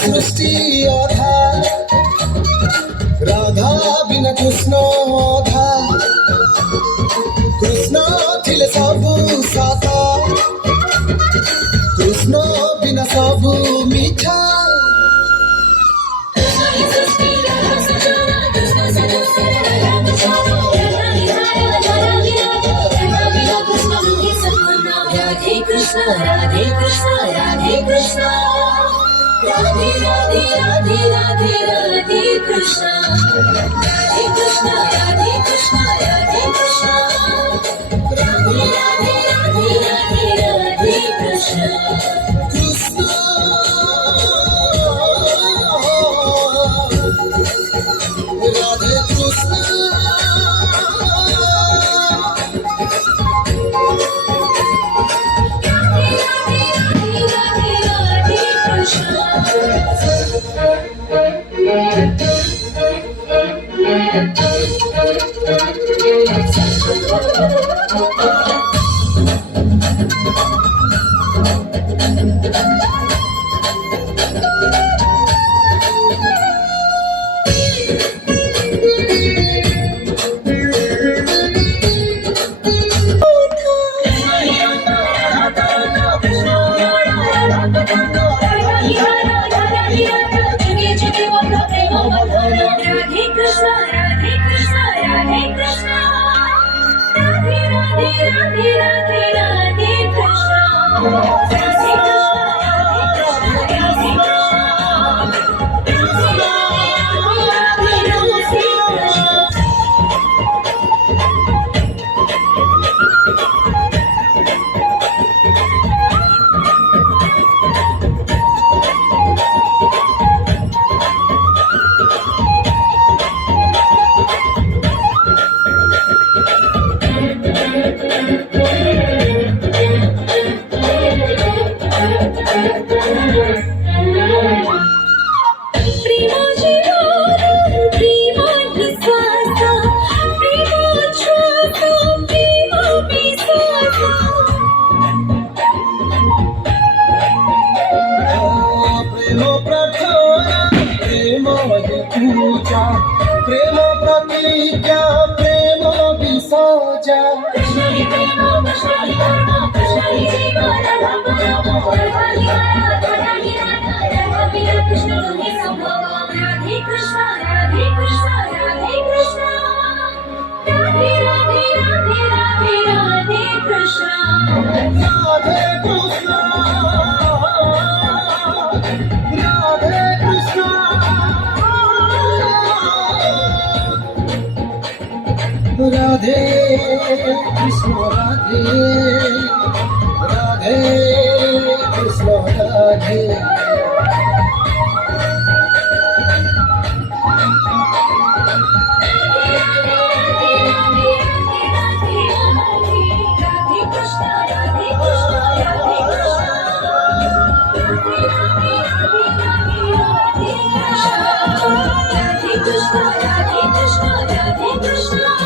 सृष्टि आधा राधा बिना कृष्ण आधा कृष्ण थिले सबु साता कृष्ण बिना सबु मीठा Radhe Krishna Radhe Krishna Radhe Krishna Radhe Radhe Radhe Radhe Radhe Krishna Radhe Krishna Radhe Krishna Radhe Krishna Radhe Radhe Radhe Radhe Radhe Krishna Krishna Radhe Krishna Radhe Krishna Radhe Krishna Radhe Krishna Radhe Radhe Radhe Radhe Radhe Krishna Radhe Krishna Radhe Krishna Radhe Krishna Radhe Radhe Radhe Krishna Prima Jivana, Prima Viswasa, Prima Chwasa, Prima Viswasa. प्रेम प्रार्थना प्रेम पूजा प्रेम प्रतिज्ञा प्रेम विसर्जा Krishna hi prema, Krishna hi dharma, Krishna hi jiva, Radha Radha, Radha hi Radha, Radha hi Radha, Radha bina Krishna nahi sambhava. Radhe Krishna, Radhe Krishna, Radhe Krishna, Radhe Radhe Radhe Radhe Radhe Krishna. Radhe Krishna Radhe Krishna Radhe Krishna Radhe Radhe Krishna Radhe Radhe Krishna, Radhe Krishna, Radhe Krishna.